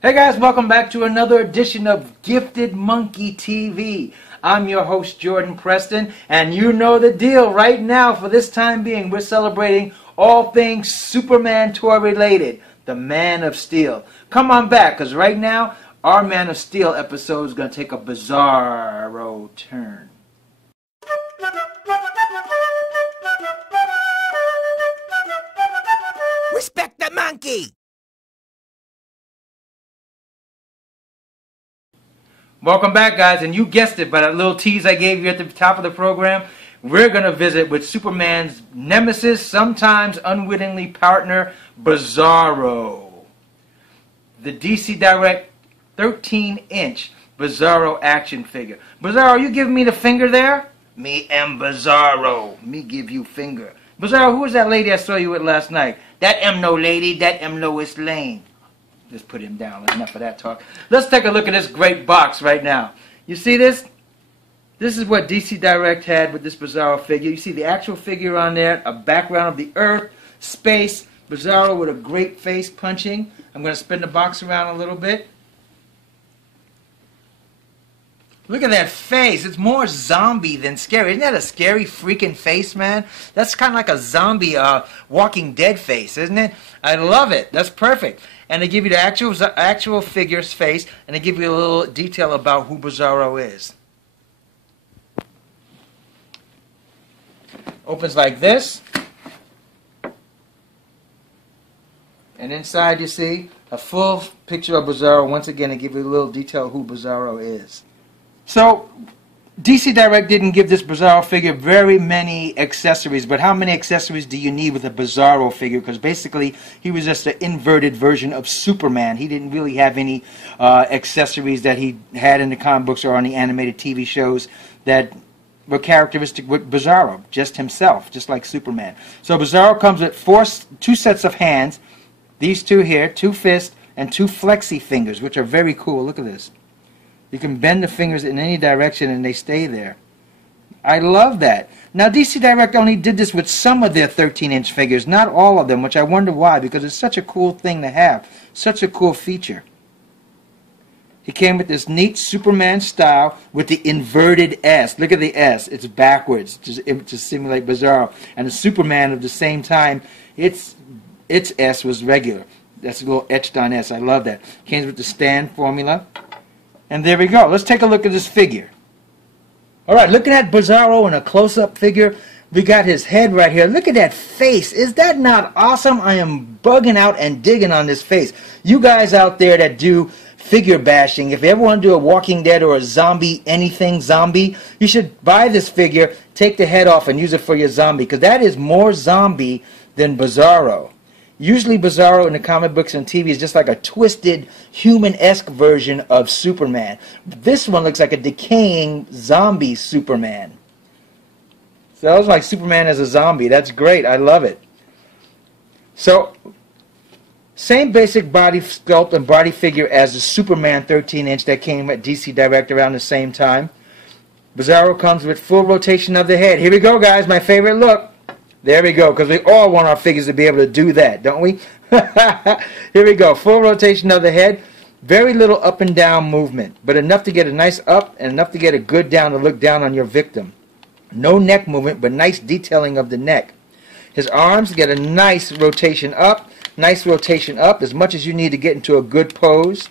Hey guys, welcome back to another edition of Gifted Monkey TV. I'm your host Jordan Preston, and you know the deal. Right now, for this time being, we're celebrating all things Superman toy related, the Man of Steel. Come on back, because right now, our Man of Steel episode is going to take a bizarro turn. Respect the monkey! Welcome back, guys, and you guessed it by that little tease I gave you at the top of the program. We're going to visit with Superman's nemesis, sometimes unwittingly partner, Bizaro. The DC Dierct 13-inch Bizaro action figure. Bizarro, you giving me the finger there? Me am Bizarro. Me give you finger. Bizarro, who was that lady I saw you with last night? That am no lady, that am Lois Lane. Just put him down. Enough of that talk. Let's take a look at this great box right now. You see this? This is what DC Dierct had with this Bizarro figure. You see the actual figure on there, a background of the Earth, space, Bizarro with a great face punching. I'm going to spin the box around a little bit. Look at that face. It's more zombie than scary. Isn't that a scary freaking face, man? That's kind of like a zombie Walking Dead face, isn't it? I love it. That's perfect. And they give you the actual figure's face, and they give you a little detail about who Bizarro is. Opens like this. And inside you see a full picture of Bizarro. Once again, they give you a little detail of who Bizarro is. So, DC Dierct didn't give this Bizarro figure very many accessories, but how many accessories do you need with a Bizarro figure? Because basically, he was just an inverted version of Superman. He didn't really have any accessories that he had in the comic books or on the animated TV shows that were characteristic with Bizarro, just himself, just like Superman. So Bizarro comes with two sets of hands, these two here, 2 fists, and 2 flexi fingers, which are very cool. Look at this. You can bend the fingers in any direction and they stay there. I love that. Now, DC Dierct only did this with some of their 13-inch figures, not all of them, which I wonder why, because it's such a cool thing to have. Such a cool feature. He came with this neat Superman style with the inverted S. Look at the S. It's backwards to simulate Bizarro. And the Superman of the same time, its S was regular. That's a little etched on S. I love that. Came with the stand formula. And there we go. Let's take a look at this figure. Alright, looking at Bizarro in a close-up figure, we got his head right here. Look at that face. Is that not awesome? I am bugging out and digging on this face. You guys out there that do figure bashing, if you ever want to do a Walking Dead or a zombie, anything zombie, you should buy this figure, take the head off, and use it for your zombie, because that is more zombie than Bizarro. Usually Bizarro in the comic books and TV is just like a twisted, human-esque version of Superman. This one looks like a decaying zombie Superman. So that was like Superman as a zombie. That's great. I love it. So, same basic body sculpt and body figure as the Superman 13-inch that came at DC Dierct around the same time. Bizarro comes with full rotation of the head. Here we go, guys. My favorite look. There we go, because we all want our figures to be able to do that, don't we? Here we go, full rotation of the head. Very little up and down movement, but enough to get a nice up and enough to get a good down to look down on your victim. No neck movement, but nice detailing of the neck. His arms get a nice rotation up, as much as you need to get into a good pose.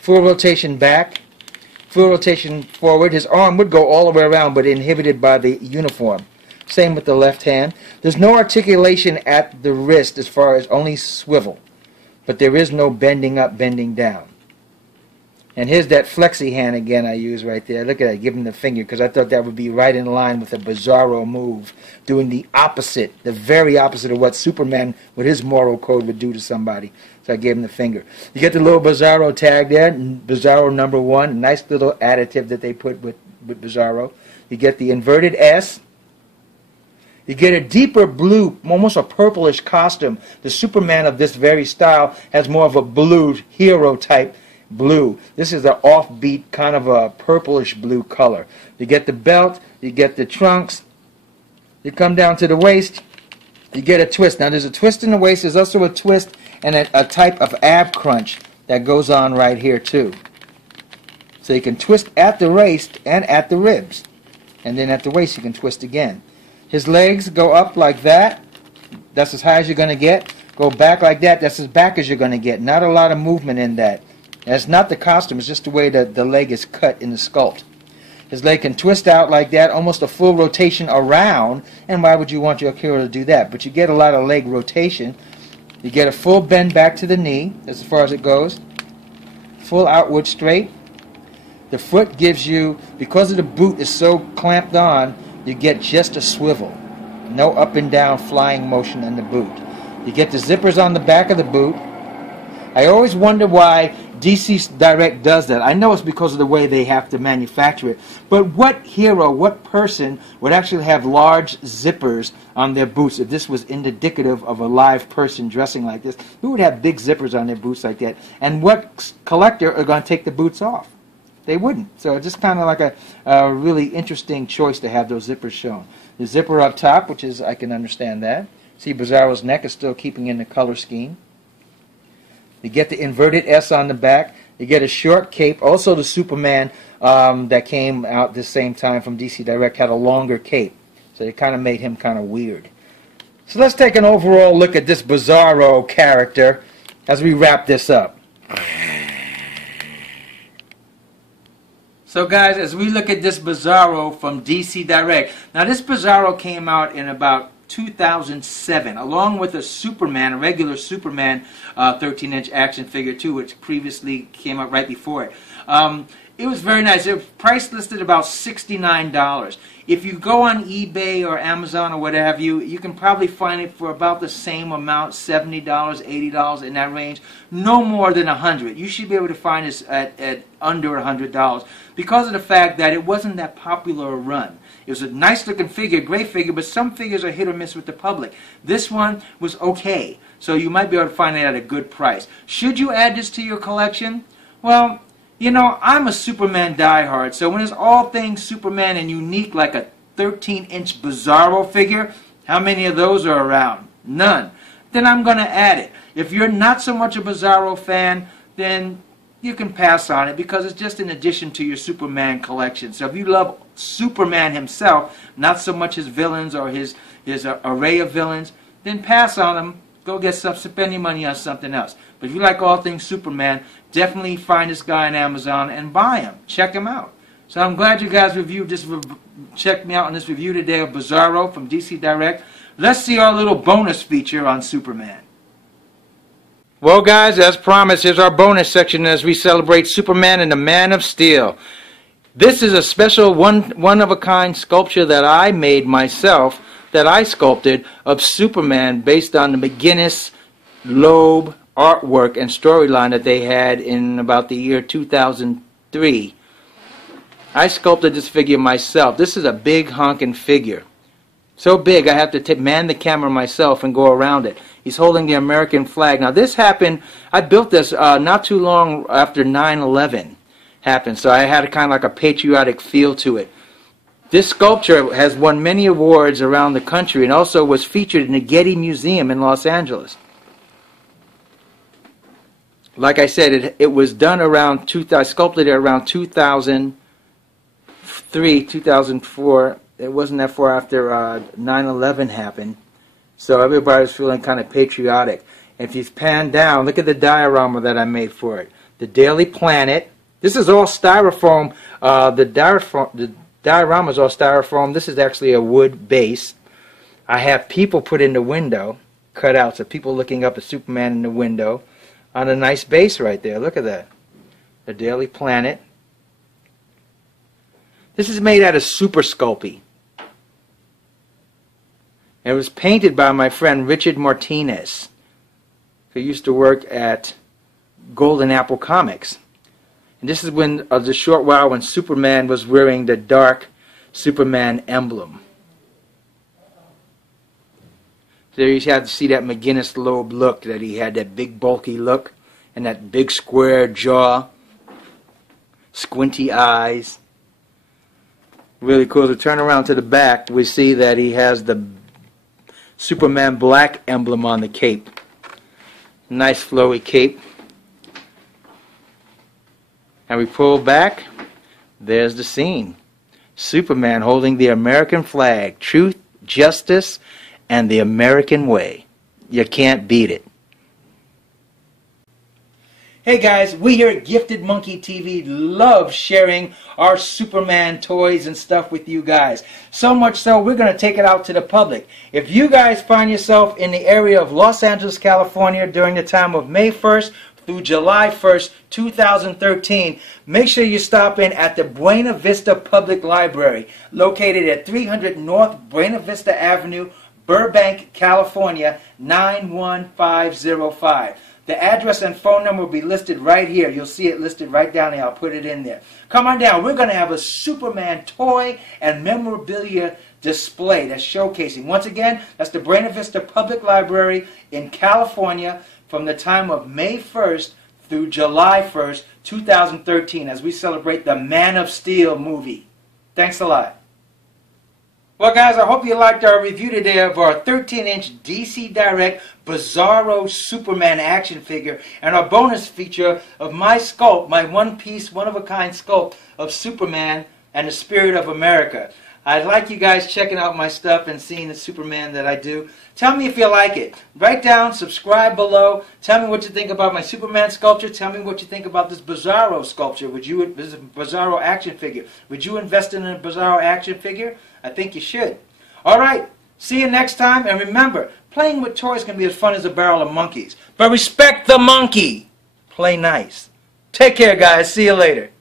Full rotation back, full rotation forward. His arm would go all the way around, but inhibited by the uniform. Same with the left hand. There's no articulation at the wrist as far as only swivel. But there is no bending up, bending down. And here's that flexi hand again I use right there. Look at that, give him the finger, because I thought that would be right in line with a Bizarro move. Doing the opposite, the very opposite of what Superman with his moral code would do to somebody. So I gave him the finger. You get the little Bizarro tag there, Bizarro #1, a nice little additive that they put with Bizarro. You get the inverted S. You get a deeper blue, almost a purplish costume. The Superman of this very style has more of a blue, hero type blue. This is an offbeat, kind of a purplish blue color. You get the belt, you get the trunks, you come down to the waist, you get a twist. Now there's a twist in the waist, there's also a twist and a type of ab crunch that goes on right here too. So you can twist at the waist and at the ribs, and then at the waist you can twist again. His legs go up like that. That's as high as you're going to get. Go back like that. That's as back as you're going to get. Not a lot of movement in that. And it's not the costume. It's just the way the leg is cut in the sculpt. His leg can twist out like that, almost a full rotation around. And why would you want your hero to do that? But you get a lot of leg rotation. You get a full bend back to the knee, as far as it goes. Full outward straight. The foot gives you, because of the boot is so clamped on, you get just a swivel. No up and down flying motion in the boot. You get the zippers on the back of the boot. I always wonder why DC Dierct does that. I know it's because of the way they have to manufacture it. But what hero, what person would actually have large zippers on their boots if this was indicative of a live person dressing like this? Who would have big zippers on their boots like that? And what collector are going to take the boots off? They wouldn't. So it's just kind of like a really interesting choice to have those zippers shown. The zipper up top, which is, I can understand that. See, Bizaro's neck is still keeping in the color scheme. You get the inverted S on the back. You get a short cape. Also, the Superman that came out this same time from DC Dierct had a longer cape. So it kind of made him kind of weird. So let's take an overall look at this Bizaro character as we wrap this up. So guys, as we look at this Bizaro from DC Dierct, now this Bizaro came out in about 2007, along with a Superman, a regular Superman 13-inch action figure too, which previously came out right before it. It was very nice. It was price listed about $69. If you go on eBay or Amazon or what have you, you can probably find it for about the same amount, $70, $80 in that range. No more than $100. You should be able to find this at under $100 because of the fact that it wasn't that popular a run. It was a nice looking figure, great figure, but some figures are hit or miss with the public. This one was okay, so you might be able to find it at a good price. Should you add this to your collection? Well, you know, I'm a Superman diehard, so when it's all things Superman and unique like a 13-inch Bizaro figure, how many of those are around? None. Then I'm going to add it. If you're not so much a Bizaro fan, then you can pass on it because it's just an addition to your Superman collection. So if you love Superman himself, not so much his villains or his array of villains, then pass on them. Go get spend your money on something else. But if you like all things Superman, definitely find this guy on Amazon and buy him. Check him out. So I'm glad you guys reviewed this. Checked me out on this review today of Bizaro from DC Dierct. Let's see our little bonus feature on Superman. Well, guys, as promised, here's our bonus section as we celebrate Superman and the Man of Steel. This is a special one-of-a-kind sculpture that I made myself, that I sculpted, of Superman based on the McGuinness Loeb artwork and storyline that they had in about the year 2003. I sculpted this figure myself. This is a big honking figure. So big I have to man the camera myself and go around it. He's holding the American flag. Now this happened, I built this not too long after 9/11 happened, so I had a kind of like a patriotic feel to it. This sculpture has won many awards around the country and also was featured in the Getty Museum in Los Angeles. Like I said, it was done around, I sculpted it around 2003, 2004. It wasn't that far after 9/11 happened. So everybody was feeling kind of patriotic. And if you pan down, look at the diorama that I made for it. The Daily Planet. This is all styrofoam. The diorama is all styrofoam. This is actually a wood base. I have people put in the window, cut out, so people looking up at Superman in the window on a nice base right there. Look at that. The Daily Planet. This is made out of Super Sculpey. It was painted by my friend Richard Martinez, who used to work at Golden Apple Comics. And this is when the short while when Superman was wearing the dark Superman emblem. There you have to see that McGuinness Loeb look, that he had that big bulky look and that big square jaw, squinty eyes. Really cool. To turn around to the back, we see that he has the Superman black emblem on the cape. Nice flowy cape. And we pull back. There's the scene. Superman holding the American flag. Truth, justice, and the American way. You can't beat it. Hey guys, we here at Gifted Monkey TV love sharing our Superman toys and stuff with you guys. So much so, we're going to take it out to the public. If you guys find yourself in the area of Los Angeles, California during the time of May 1st through July 1st, 2013, make sure you stop in at the Buena Vista Public Library, located at 300 North Buena Vista Avenue, Burbank, California, 91505. The address and phone number will be listed right here. You'll see it listed right down there. I'll put it in there. Come on down. We're going to have a Superman toy and memorabilia display that's showcasing. Once again, that's the Buena Vista Public Library in California from the time of May 1st through July 1st, 2013, as we celebrate the Man of Steel movie. Thanks a lot. Well guys, I hope you liked our review today of our 13-inch DC Dierct Bizaro Superman action figure and our bonus feature of my sculpt, my one-piece, one-of-a-kind sculpt of Superman and the Spirit of America. I'd like you guys checking out my stuff and seeing the Superman that I do. Tell me if you like it. Write down, subscribe below. Tell me what you think about my Superman sculpture. Tell me what you think about this Bizaro sculpture. This Bizaro action figure. Would you invest in a Bizaro action figure? I think you should. Alright, see you next time. And remember, playing with toys can be as fun as a barrel of monkeys. But respect the monkey. Play nice. Take care, guys. See you later.